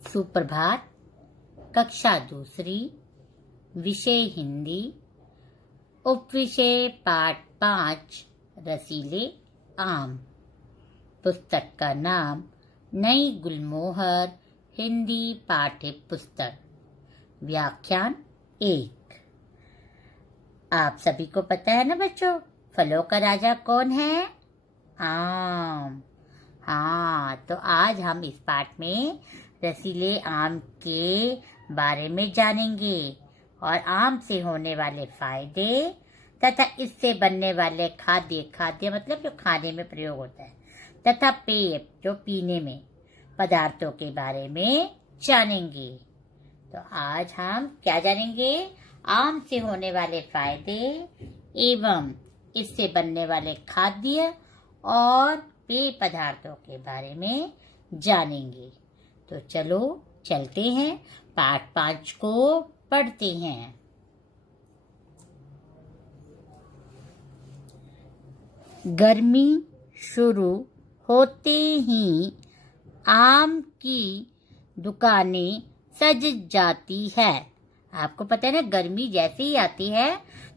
सुप्रभात। कक्षा दूसरी, विषय हिंदी, उपविषय पाठ 5, रसीले आम। पुस्तक का नाम नई गुलमोहर हिंदी पाठ्य पुस्तक। व्याख्यान 1। आप सभी को पता है ना बच्चों, फलों का राजा कौन है? आम। हाँ, तो आज हम इस पाठ में रसीले आम के बारे में जानेंगे और आम से होने वाले फायदे तथा इससे बनने वाले खाद्य मतलब जो खाने में प्रयोग होता है, तथा पेय जो पीने में पदार्थों के बारे में जानेंगे। तो आज हम क्या जानेंगे? आम से होने वाले फायदे एवं इससे बनने वाले खाद्य और पेय पदार्थों के बारे में जानेंगे। तो चलो चलते हैं, पाठ 5 को पढ़ते हैं। गर्मी शुरू होते ही आम की दुकानें सज जाती है। आपको पता है ना, गर्मी जैसे ही आती है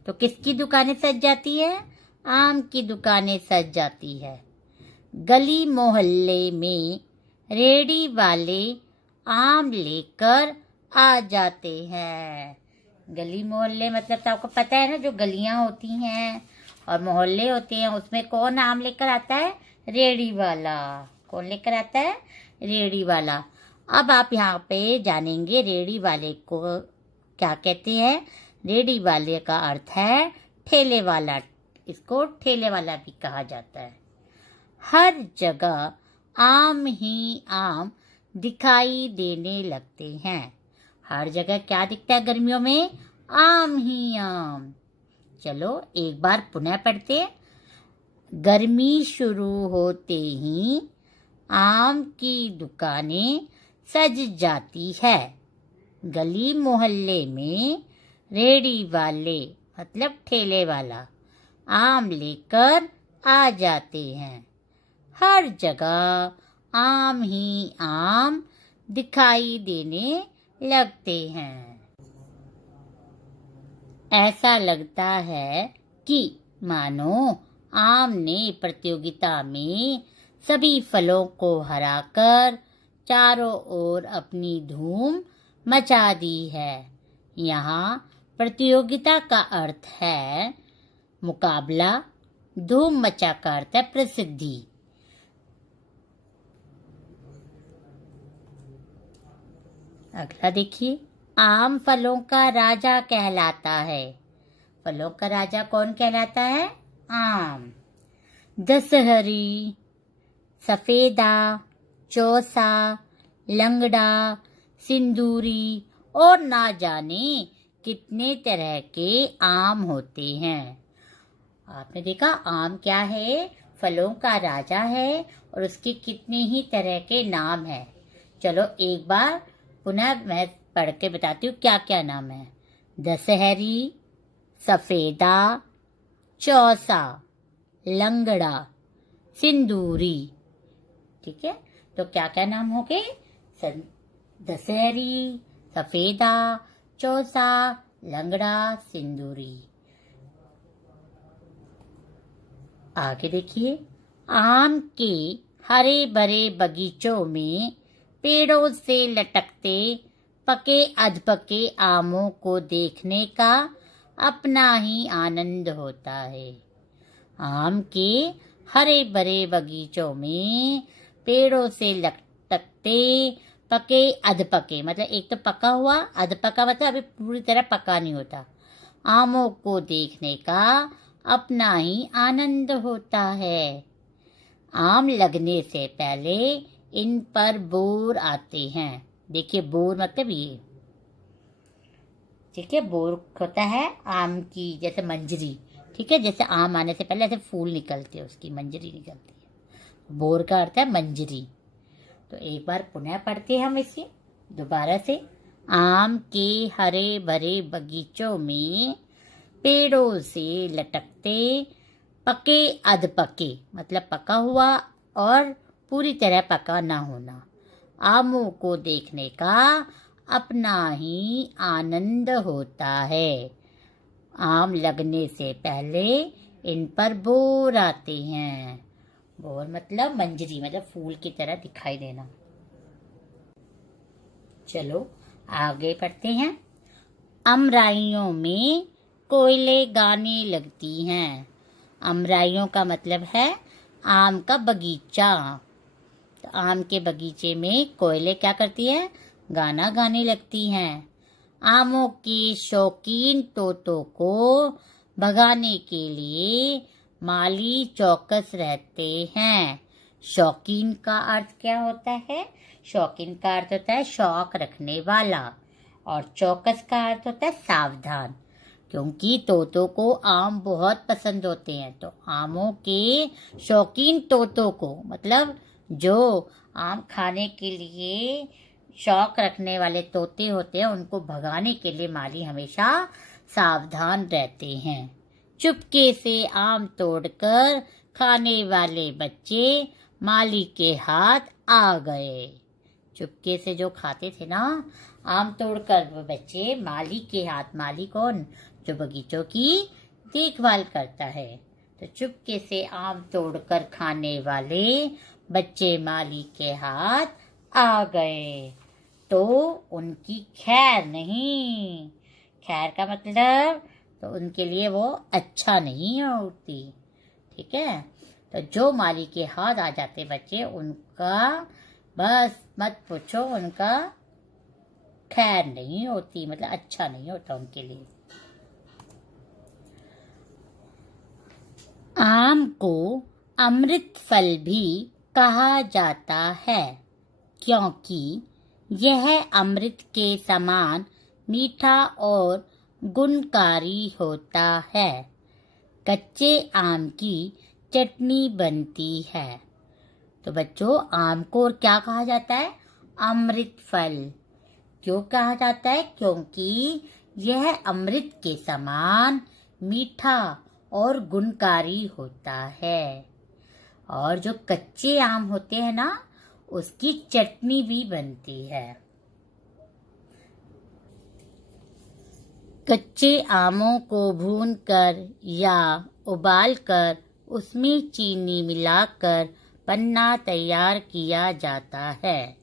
तो किसकी दुकानें सज जाती है? आम की दुकानें सज जाती है। गली मोहल्ले में रेडी वाले आम लेकर आ जाते हैं। गली मोहल्ले मतलब तो आपको पता है ना, जो गलियां होती हैं और मोहल्ले होते हैं, उसमें कौन आम लेकर आता है? रेडी वाला। कौन लेकर आता है? रेडी वाला। अब आप यहाँ पे जानेंगे रेडी वाले को क्या कहते हैं। रेडी वाले का अर्थ है ठेले वाला। इसको ठेले वाला भी कहा जाता है। हर जगह आम ही आम दिखाई देने लगते हैं। हर जगह क्या दिखता है गर्मियों में? आम ही आम। चलो एक बार पुनः पढ़ते हैं। गर्मी शुरू होते ही आम की दुकानें सज जाती है। गली मोहल्ले में रेडी वाले मतलब ठेले वाला आम लेकर आ जाते हैं। हर जगह आम ही आम दिखाई देने लगते हैं। ऐसा लगता है कि मानो आम ने प्रतियोगिता में सभी फलों को हराकर चारों ओर अपनी धूम मचा दी है। यहाँ प्रतियोगिता का अर्थ है मुकाबला, धूम मचा का अर्थ है प्रसिद्धि। अगला देखिए, आम फलों का राजा कहलाता है। फलों का राजा कौन कहलाता है? आम। दशहरी, सफेदा, चौसा, लंगड़ा, सिंदूरी और ना जाने कितने तरह के आम होते हैं। आपने देखा, आम क्या है? फलों का राजा है और उसके कितने ही तरह के नाम हैं। चलो एक बार पुनः मैं पढ़ के बताती हूँ क्या क्या नाम है। दशहरी, सफेदा, चौसा, लंगड़ा, सिंदूरी। ठीक है, तो क्या क्या नाम हो गए? दशहरी, सफेदा, चौसा, लंगड़ा, सिंदूरी। आगे देखिए, आम के हरे भरे बगीचों में पेड़ों से लटकते पके अधपके आमों को देखने का अपना ही आनंद होता है। आम के हरे भरे बगीचों में पेड़ों से लटकते पके अधपके मतलब एक तो पका हुआ, अधपका मतलब अभी पूरी तरह पका नहीं होता, आमों को देखने का अपना ही आनंद होता है। आम लगने से पहले इन पर बोर आते हैं। देखिए, बोर मतलब ये, ठीक है, बोर होता है आम की जैसे मंजरी। ठीक है, जैसे आम आने से पहले ऐसे फूल निकलते हैं, उसकी मंजरी निकलती है। बोर का अर्थ है मंजरी। तो एक बार पुनः पढ़ते हैं हम इसे दोबारा से। आम के हरे भरे बगीचों में पेड़ों से लटकते पके अधपके मतलब पका हुआ और पूरी तरह पका ना होना आमों को देखने का अपना ही आनंद होता है। आम लगने से पहले इन पर बोर आते हैं। बोर मतलब मंजरी, मतलब फूल की तरह दिखाई देना। चलो आगे पढ़ते हैं। अमराइयों में कोयले गाने लगती हैं। अमराइयों का मतलब है आम का बगीचा। तो आम के बगीचे में कोयले क्या करती है? गाना गाने लगती हैं। आमों की शौकीन तोतों को भगाने के लिए माली चौकस रहते हैं। शौकीन का अर्थ क्या होता है? शौकीन का अर्थ होता है शौक रखने वाला, और चौकस का अर्थ होता है सावधान। क्योंकि तोतों को आम बहुत पसंद होते हैं, तो आमों के शौकीन तोतों को, मतलब जो आम खाने के लिए शौक रखने वाले तोते होते हैं, उनको भगाने के लिए माली हमेशा सावधान रहते हैं। चुपके से आम तोड़कर खाने वाले बच्चे माली के हाथ आ गए। चुपके से जो खाते थे ना आम तोड़कर, वो बच्चे माली के हाथ। माली कौन? जो बगीचों की देखभाल करता है। तो चुपके से आम तोड़कर खाने वाले बच्चे माली के हाथ आ गए, तो उनकी खैर नहीं। खैर का मतलब तो उनके लिए वो अच्छा नहीं होती। ठीक है, तो जो माली के हाथ आ जाते बच्चे, उनका बस मत पूछो, उनका खैर नहीं होती, मतलब अच्छा नहीं होता उनके लिए। आम को अमृत फल भी कहा जाता है, क्योंकि यह अमृत के समान मीठा और गुणकारी होता है। कच्चे आम की चटनी बनती है। तो बच्चों, आम को क्या कहा जाता है? अमृत फल। क्यों कहा जाता है? क्योंकि यह अमृत के समान मीठा और गुणकारी होता है। और जो कच्चे आम होते हैं ना, उसकी चटनी भी बनती है। कच्चे आमों को भूनकर या उबालकर उसमें चीनी मिलाकर पन्ना तैयार किया जाता है।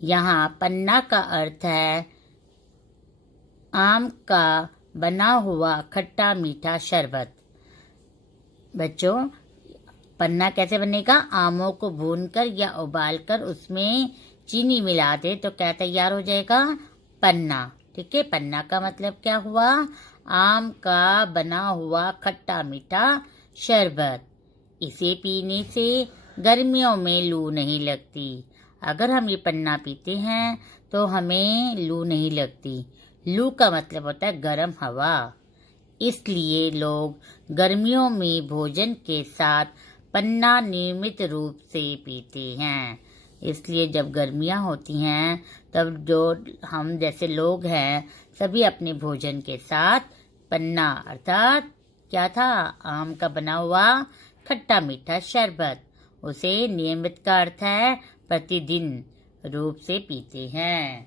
यहाँ पन्ना का अर्थ है आम का बना हुआ खट्टा मीठा शरबत। बच्चों, पन्ना कैसे बनेगा? आमों को भूनकर या उबालकर उसमें चीनी मिला दे तो क्या तैयार हो जाएगा? पन्ना। ठीक है, पन्ना का मतलब क्या हुआ? आम का बना हुआ खट्टा मीठा शरबत। इसे पीने से गर्मियों में लू नहीं लगती। अगर हम ये पन्ना पीते हैं तो हमें लू नहीं लगती। लू का मतलब होता है गर्म हवा। इसलिए लोग गर्मियों में भोजन के साथ पन्ना नियमित रूप से पीते हैं। इसलिए जब गर्मियाँ होती हैं तब जो हम जैसे लोग हैं, सभी अपने भोजन के साथ पन्ना अर्थात क्या था? आम का बना हुआ खट्टा मीठा शरबत, उसे नियमित का अर्थ है प्रतिदिन रूप से पीते हैं।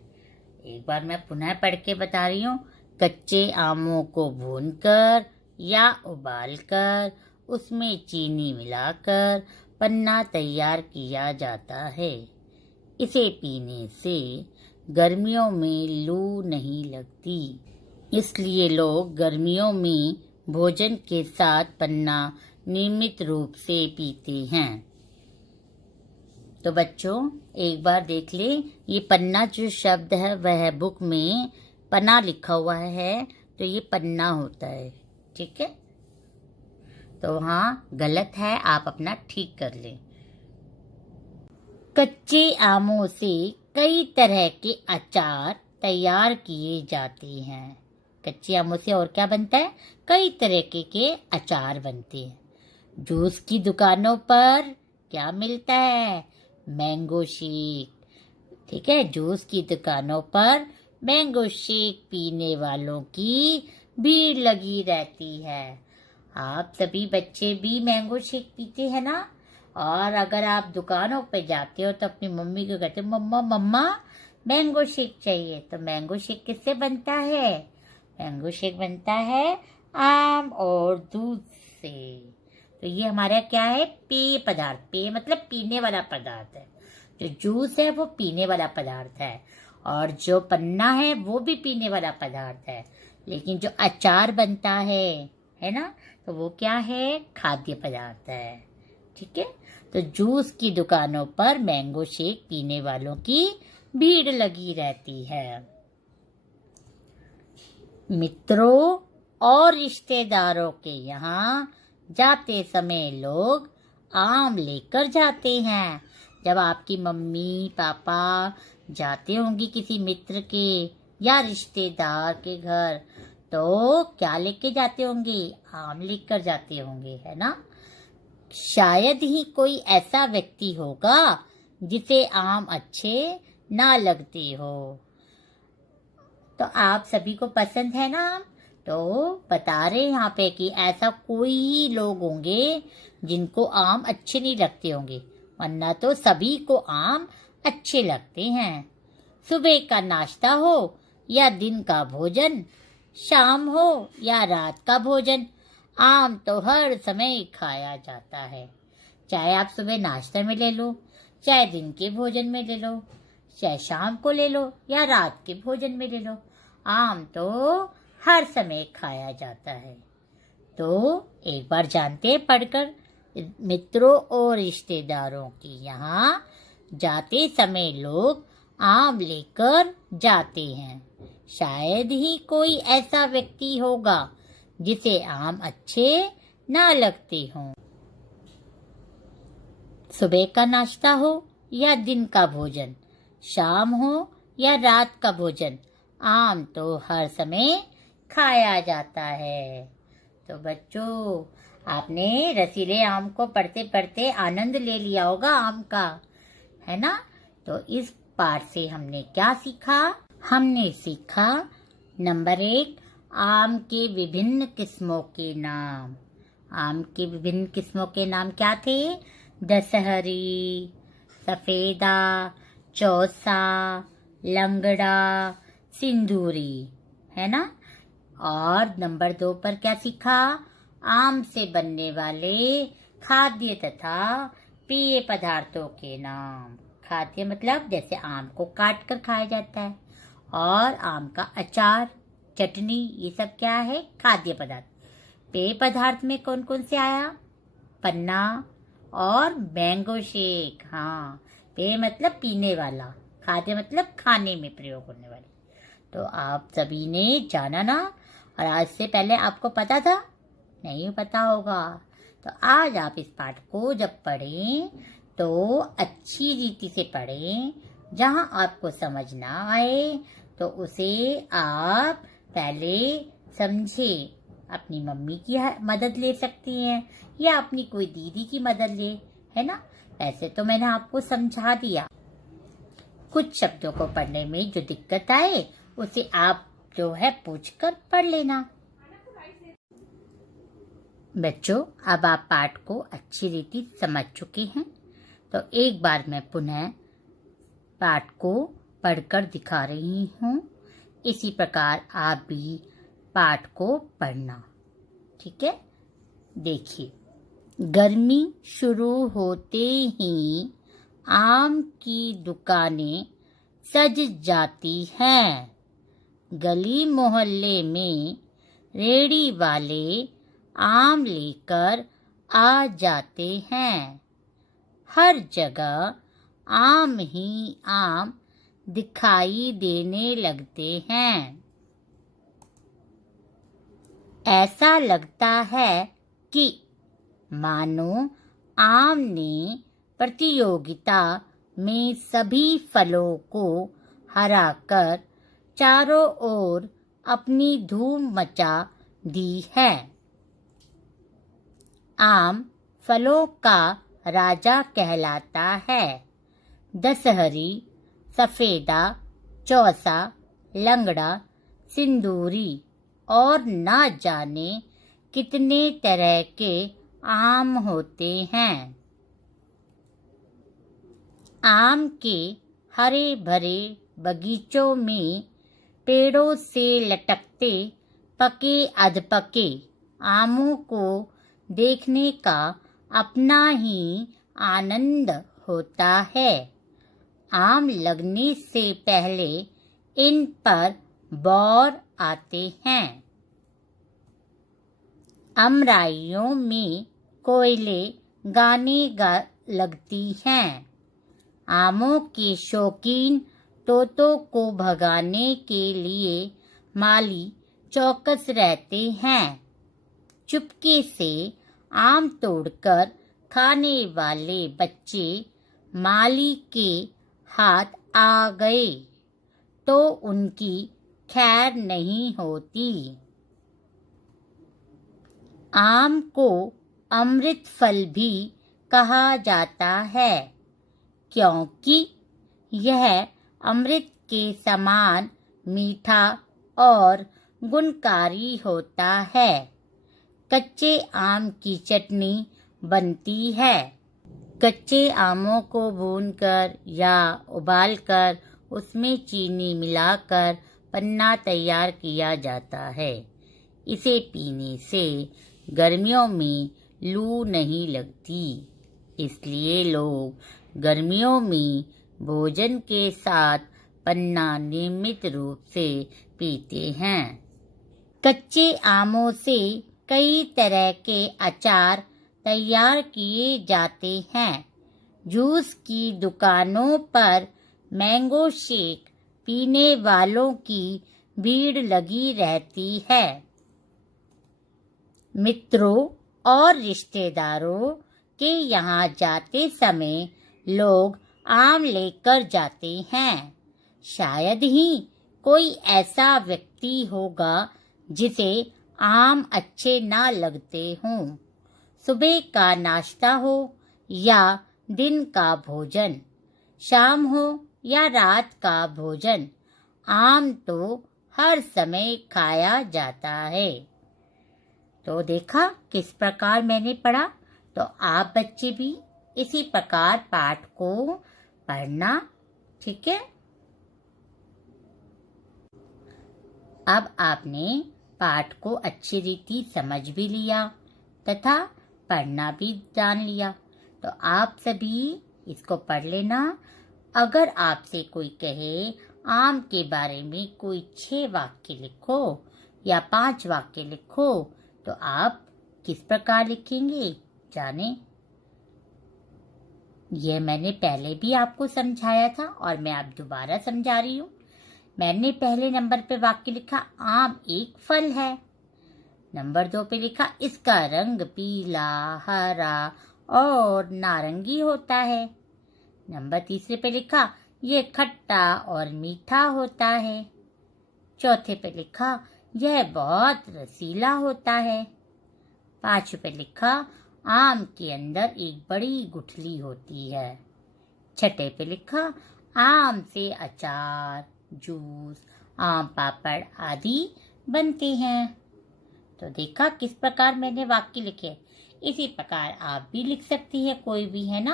एक बार मैं पुनः पढ़ के बता रही हूँ। कच्चे आमों को भूनकर या उबालकर उसमें चीनी मिलाकर पन्ना तैयार किया जाता है। इसे पीने से गर्मियों में लू नहीं लगती। इसलिए लोग गर्मियों में भोजन के साथ पन्ना नियमित रूप से पीते हैं। तो बच्चों, एक बार देख ले, ये पन्ना जो शब्द है वह बुक में पन्ना लिखा हुआ है, तो ये पन्ना होता है। ठीक है, तो वहाँ गलत है, आप अपना ठीक कर लें। कच्चे आमों से कई तरह के अचार तैयार किए जाते हैं। कच्चे आमों से और क्या बनता है? कई तरह के अचार बनते हैं। जूस की दुकानों पर क्या मिलता है? Mango shake. ठीक है, जूस की दुकानों पर मैंगो शेक पीने वालों की भीड़ लगी रहती है। आप सभी बच्चे भी मैंगो शेक पीते हैं ना? और अगर आप दुकानों पे जाते हो तो अपनी मम्मी को कहते हो, मम्मा मम्मा मैंगो शेक चाहिए। तो मैंगो शेक किससे बनता है? मैंगो शेक बनता है आम और दूध से। तो ये हमारा क्या है? पेय पदार्थ। पेय मतलब पीने वाला पदार्थ है। जो जूस है वो पीने वाला पदार्थ है, और जो पन्ना है वो भी पीने वाला पदार्थ है। लेकिन जो अचार बनता है ना, तो वो क्या है? खाद्य पदार्थ है। ठीक है। तो जूस की दुकानों पर मैंगो शेक पीने वालों की भीड़ लगी रहती है। मित्रों और रिश्तेदारों के यहाँ जाते समय लोग आम लेकर जाते हैं। जब आपकी मम्मी पापा जाते होंगे किसी मित्र के या रिश्तेदार के घर, तो क्या लेके जाते होंगे? आम लेकर जाते होंगे, है ना। शायद ही कोई ऐसा व्यक्ति होगा जिसे आम अच्छे ना लगते हो। तो आप सभी को पसंद है ना आम? तो बता रहे यहाँ पे कि ऐसा कोई ही लोग होंगे जिनको आम अच्छे नहीं लगते होंगे, वरना तो सभी को आम अच्छे लगते हैं। सुबह का नाश्ता हो या दिन का भोजन, शाम हो या रात का भोजन, आम तो हर समय खाया जाता है। चाहे आप सुबह नाश्ते में ले लो, चाहे दिन के भोजन में ले लो, चाहे शाम को ले लो या रात के भोजन में ले लो, आम तो हर समय खाया जाता है। तो एक बार जानते हैं पढ़कर, मित्रों और रिश्तेदारों के यहाँ जाते समय लोग आम लेकर जाते हैं। शायद ही कोई ऐसा व्यक्ति होगा जिसे आम अच्छे ना लगते हों। सुबह का नाश्ता हो या दिन का भोजन, शाम हो या रात का भोजन, आम तो हर समय खाया जाता है। तो बच्चों, आपने रसीले आम को पढ़ते पढ़ते आनंद ले लिया होगा आम का, है ना। तो इस पाठ से हमने क्या सीखा? हमने सीखा नंबर 1, आम के विभिन्न किस्मों के नाम। आम के विभिन्न किस्मों के नाम क्या थे? दशहरी, सफेदा, चौसा, लंगड़ा, सिंदूरी, है ना। और नंबर 2 पर क्या सीखा? आम से बनने वाले खाद्य तथा पेय पदार्थों के नाम। खाद्य मतलब जैसे आम को काट कर खाया जाता है, और आम का अचार, चटनी, ये सब क्या है? खाद्य पदार्थ। पेय पदार्थ में कौन कौन से आया? पन्ना और मैंगो शेक। हाँ, पेय मतलब पीने वाला, खाद्य मतलब खाने में प्रयोग होने वाले। तो आप सभी ने जाना ना। और आज से पहले आपको पता था? नहीं पता होगा। तो आज आप इस पाठ को जब पढ़ें तो अच्छी रीति से पढ़ें। जहाँ आपको समझ ना आए तो उसे आप पहले समझे। अपनी मम्मी की मदद ले सकती हैं या अपनी कोई दीदी की मदद ले, है ना। वैसे तो मैंने आपको समझा दिया। कुछ शब्दों को पढ़ने में जो दिक्कत आए उसे आप जो है पूछकर पढ़ लेना। बच्चों, अब आप पाठ को अच्छी रीति समझ चुके हैं, तो एक बार मैं पुनः पाठ को पढ़कर दिखा रही हूँ। इसी प्रकार आप भी पाठ को पढ़ना, ठीक है। देखिए, गर्मी शुरू होते ही आम की दुकानें सज जाती हैं। गली मोहल्ले में रेहड़ी वाले आम लेकर आ जाते हैं। हर जगह आम ही आम दिखाई देने लगते हैं। ऐसा लगता है कि मानो आम ने प्रतियोगिता में सभी फलों को हराकर चारों ओर अपनी धूम मचा दी है। आम फलों का राजा कहलाता है। दशहरी, सफेदा, चौसा, लंगड़ा, सिंदूरी और ना जाने कितने तरह के आम होते हैं। आम के हरे भरे बगीचों में पेड़ों से लटकते पके अधपके आमों को देखने का अपना ही आनंद होता है। आम लगने से पहले इन पर बौर आते हैं। अमराइयों में कोयले गाने लगती हैं। आमों के शौकीन तोतों को भगाने के लिए माली चौकस रहते हैं। चुपके से आम तोड़कर खाने वाले बच्चे माली के हाथ आ गए तो उनकी खैर नहीं होती। आम को अमृत फल भी कहा जाता है, क्योंकि यह अमृत के समान मीठा और गुणकारी होता है। कच्चे आम की चटनी बनती है। कच्चे आमों को भूनकर या उबालकर उसमें चीनी मिलाकर पन्ना तैयार किया जाता है। इसे पीने से गर्मियों में लू नहीं लगती, इसलिए लोग गर्मियों में भोजन के साथ पन्ना नियमित रूप से पीते हैं। कच्चे आमों से कई तरह के अचार तैयार किए जाते हैं। जूस की दुकानों पर मैंगो शेक पीने वालों की भीड़ लगी रहती है। मित्रों और रिश्तेदारों के यहाँ जाते समय लोग आम लेकर जाते हैं। शायद ही कोई ऐसा व्यक्ति होगा जिसे आम अच्छे ना लगते हों। सुबह का नाश्ता हो या दिन का भोजन, शाम हो या रात का भोजन, आम तो हर समय खाया जाता है। तो देखा किस प्रकार मैंने पढ़ा, तो आप बच्चे भी इसी प्रकार पाठ को पढ़ना, ठीक है। अब आपने पाठ को अच्छी रीति समझ भी लिया तथा पढ़ना भी जान लिया, तो आप सभी इसको पढ़ लेना। अगर आपसे कोई कहे आम के बारे में कोई 6 वाक्य लिखो या 5 वाक्य लिखो, तो आप किस प्रकार लिखेंगे जाने। यह मैंने पहले भी आपको समझाया था और मैं आप दोबारा समझा रही हूँ। मैंने पहले नंबर पे वाक्य लिखा आम एक फल है। नंबर 2 पे लिखा इसका रंग पीला, हरा और नारंगी होता है। नंबर 3 पे लिखा ये खट्टा और मीठा होता है। चौथे पे लिखा यह बहुत रसीला होता है। 5 पे लिखा आम के अंदर एक बड़ी गुठली होती है। 6 पे लिखा आम से अचार, जूस, आम पापड़ आदि बनते हैं। तो देखा किस प्रकार मैंने वाक्य लिखे। इसी प्रकार आप भी लिख सकती है, कोई भी, है ना।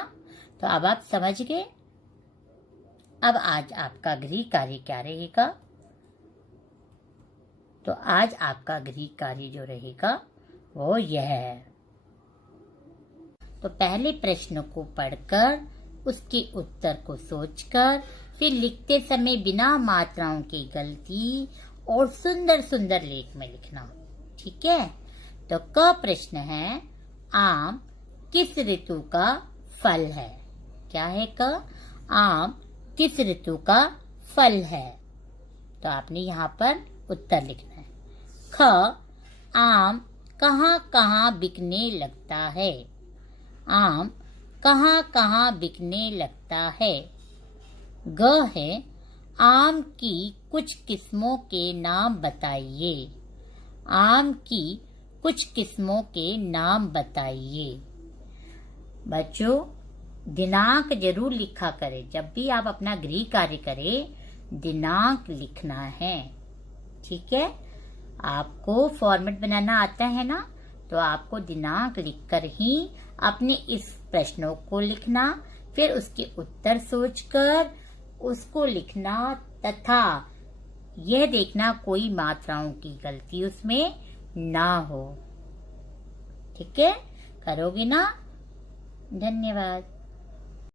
तो अब आप समझ गए। अब आज आपका गृह कार्य क्या रहेगा, तो आज आपका गृह कार्य जो रहेगा वो यह है। तो पहले प्रश्न को पढ़कर उसके उत्तर को सोचकर फिर लिखते समय बिना मात्राओं की गलती और सुंदर सुंदर लेख में लिखना, ठीक है। तो क प्रश्न है आम किस ऋतु का फल है। क्या है क, आम किस ऋतु का फल है। तो आपने यहाँ पर उत्तर लिखना है। ख, आम कहाँ कहाँ बिकने लगता है। आम कहाँ कहाँ बिकने लगता है। ग है आम की कुछ किस्मों के नाम बताइए। आम की कुछ किस्मों के नाम बताइए। बच्चों दिनांक जरूर लिखा करें। जब भी आप अपना गृह कार्य करें दिनांक लिखना है, ठीक है। आपको फॉर्मेट बनाना आता है ना, तो आपको दिनांक लिखकर ही अपने इस प्रश्नों को लिखना फिर उसके उत्तर सोचकर उसको लिखना तथा यह देखना कोई मात्राओं की गलती उसमें ना हो। ठीक है, करोगे ना? धन्यवाद।